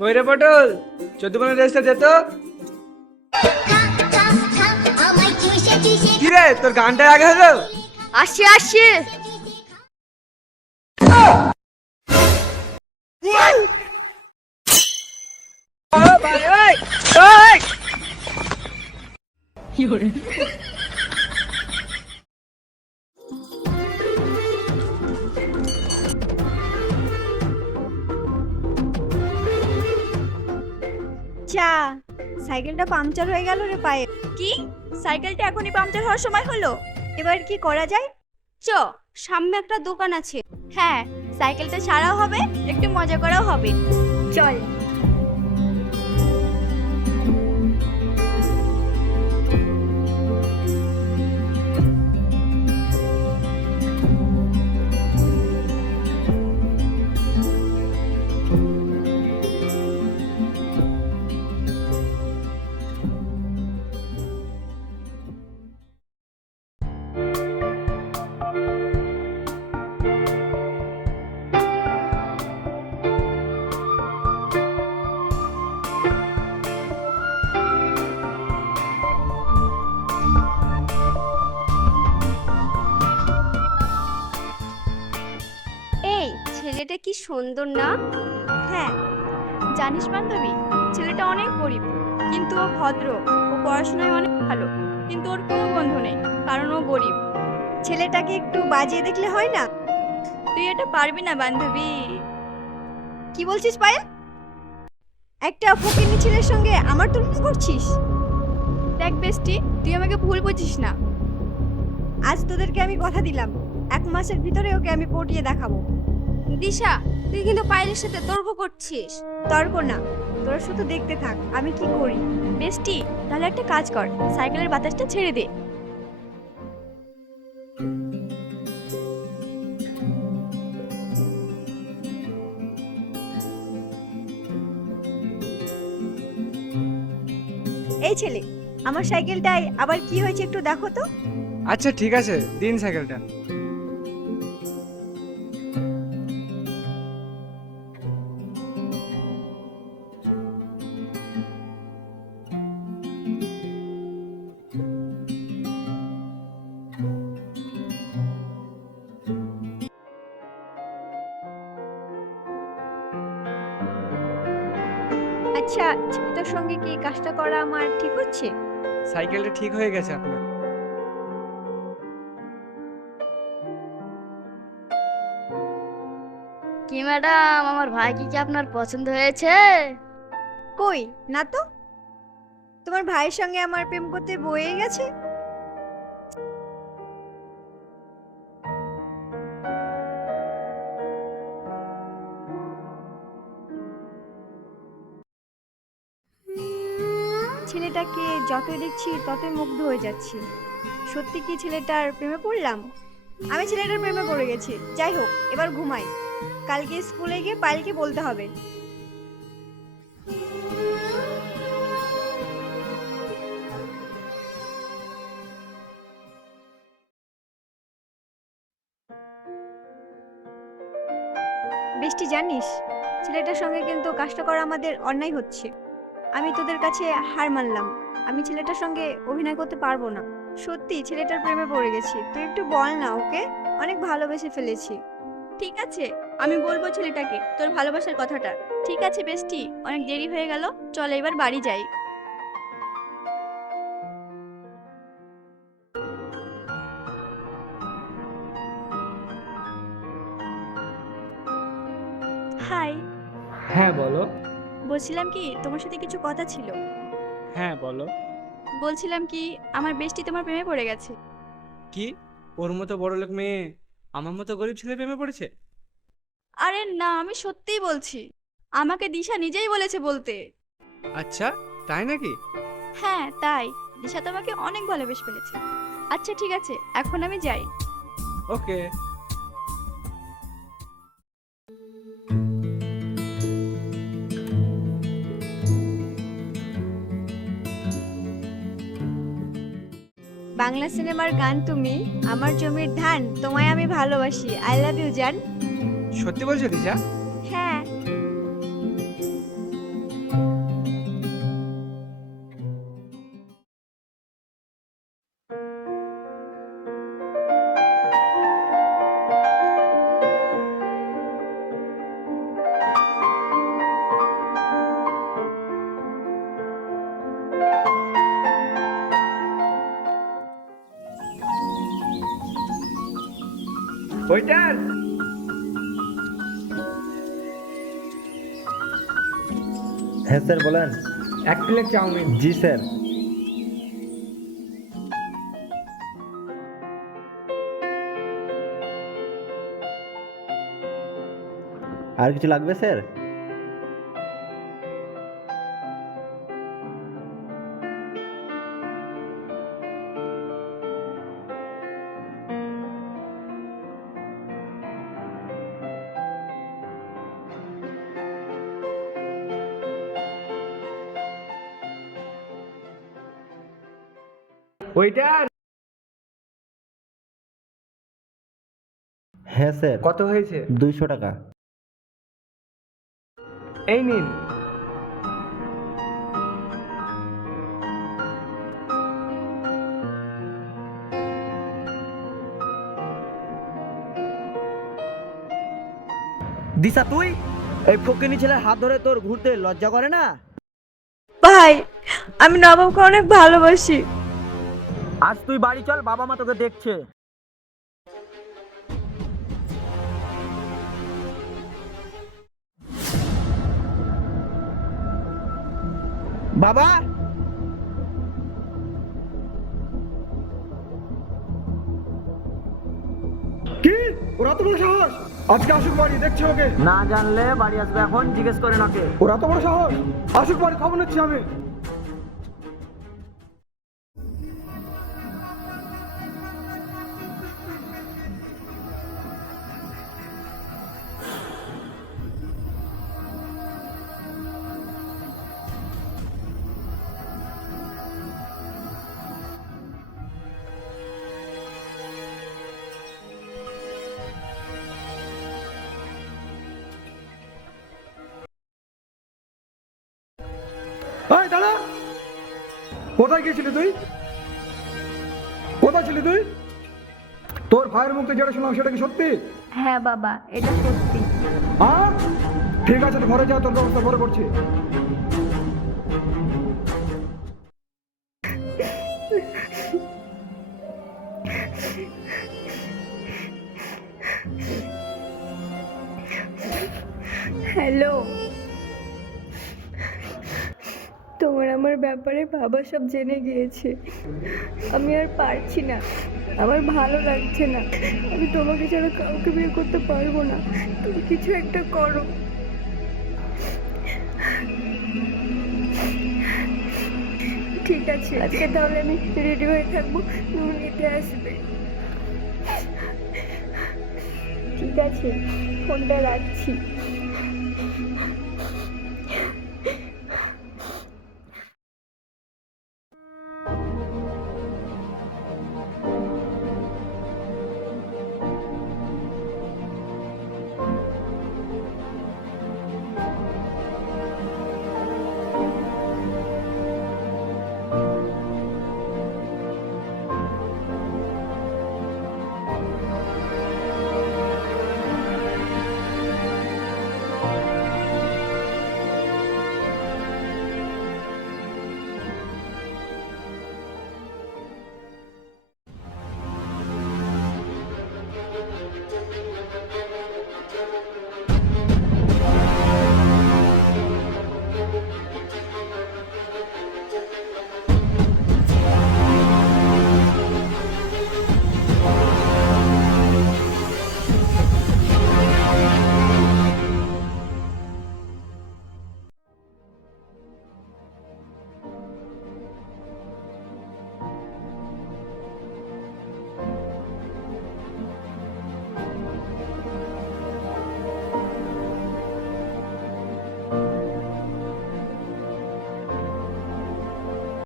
কই রে পটল? চোদ্দ পনেরো ড্রেসটা দে তো। কি রে তোর গানটা আগে হলো? আসছে আসছে। চা সাইকেলটা পাংচার হয়ে গেল রে পায়ে। কি? সাইকেলটা এখনই পাংচার হওয়ার সময় হলো? এবার কি করা যায়? চ সামনে একটা দোকান আছে। হ্যাঁ সাইকেলটা ছাড়াও হবে একটু মজা করাও হবে। চল। ছেলেটা কি সুন্দর না? হ্যাঁ জানিস বান্ধবী, ছেলেটা অনেক গরিব, কিন্তু ও ভদ্র, ও পড়াশোনায় অনেক ভালো, কিন্তু ওর কোনো বন্ধু নেই, কারণ ও গরিব। ছেলেটাকে একটু বাজিয়ে দেখলে হয় না? তুই এটা পারবি না বান্ধবী। কি বলছিস পায়েল? একটা ফকিনি ছেলের সঙ্গে আমার তুলনা করছিস? দেখ বেস্টি, তুই আমাকে ভুল বুঝিস না। আজ তোদেরকে আমি কথা দিলাম, এক মাসের ভিতরে ওকে আমি পটিয়ে দেখাবো। দিশা তুই কিন্তু পায়েলের সাথে তর্ক করছিস। তর্ক না তোরা শুধু দেখতে থাক আমি কি করি? বেস্টি তাহলে একটা কাজ কর সাইকেলের বাতাসটা ছেড়ে দে। এই ছেলে আমার সাইকেলটাই আবার কি হয়েছে একটু দেখো তো। আচ্ছা ঠিক আছে দিন সাইকেলটা। আচ্ছা ছেলেটার সঙ্গে কি কাজটা করা আমার ঠিক হচ্ছে? সাইকেলটা ঠিক হয়ে গেছে আপনার। কি ম্যাডাম আমার ভাইকে কি আপনার পছন্দ হয়েছে? কই না তো তোমার ভাইয়ের সঙ্গে আমার প্রেম করতে বয়ে গেছে? ছেলেটাকে যতই দেখছি, ততই মুগ্ধ হয়ে যাচ্ছি। সত্যি কি ছেলেটার প্রেমে পড়লাম? আমি ছেলেটার প্রেমে পড়ে গেছি। যাই হোক, এবার ঘুমাই। কালকে স্কুলে গিয়ে পায়েলকে বলতে হবে। বৃষ্টি জানিস, ছেলেটার সঙ্গে কিন্তু কাজটা করা আমাদের অন্যায় হচ্ছে। আমি তোদের কাছে হার মানলাম। আমি ছেলেটার সঙ্গে অভিনয় করতে পারব না। সত্যি ছেলেটার প্রেমে পড়ে গেছি। তুই একটু বল না ওকে? অনেক ভালোবেসে ফেলেছি। ঠিক আছে আমি বলব ছেলেটাকে তোর ভালোবাসার কথাটা। ঠিক আছে বেস্টি অনেক দেরি হয়ে গেল। চল এবার বাড়ি যাই। হাই হ্যাঁ বলো। বলছিলাম কি তোমার সাথে কিছু কথা ছিল। হ্যাঁ বলো। বলছিলাম কি আমার বেশটি তোমার প্রেমে পড়ে গেছে। কি? ওর মতো বড় লোক মেয়ে আমার মতো গরিব ছেলে প্রেমে পড়েছে? আরে না আমি সত্যিই বলছি। আমাকে দিশা নিজেই বলেছে বলতে। আচ্ছা তাই নাকি? হ্যাঁ তাই। দিশা তোমাকে অনেক ভালোবেসে ফেলেছে। আচ্ছা ঠিক আছে এখন আমি যাই। ওকে। বাংলা সিনেমার গান তুমি, আমার জমির ধান, তোমায় আমি ভালোবাসি। আই লাভ ইউ জান। সত্যি বলছো দিশা ওইটার হ্যাঁ স্যার বলেন। এক প্লেট চাউমিন। জি স্যার। আর কিছু লাগবে স্যার? ওইটার হ্যাঁ স্যার। কত হয়েছে? দুইশো টাকা। এই নিন। দিশা তুই? এই ফকিনি ছেলের হাত ধরে তোর ঘুরতে লজ্জা করে না? ভাই আমি নবাবকে অনেক ভালোবাসি। আজ তুই বাড়ি চল বাবা মা তোকে দেখছে। বাবা! কি? ওরা তো বড় সাহস? আজকে আসুক বাড়ি দেখছি ওকে। না জানলে বাড়ি আসবে এখন জিজ্ঞেস করে নাকে। ওরা তো বড় সাহস? আসুক বাড়ি খবর নিচ্ছি আমি। কোথায় গিয়েছিলি তুই? কোথায় ছিলি তুই? তোর ভাইয়ের মুখে যেটা শুনলাম সেটা কি সত্যি? হ্যাঁ বাবা এটা সত্যি। হ্যাঁ? ঠিক আছে ঘরে যা তোর ব্যবস্থা পরে করছি। হ্যালো। আমার ব্যাপারে বাবা সব জেনে গিয়েছে। আমি আর পারছি না। আমার ভালো লাগছে না। আমি তোমাকে ছাড়া কাউকে বিয়ে করতে পারব না। তুমি কিছু একটা করো। ঠিক আছে, আজকে তাহলে আমি রেডি হয়ে থাকব। তুমি নিতে আসবে। ঠিক আছে, ফোনটা রাখছি।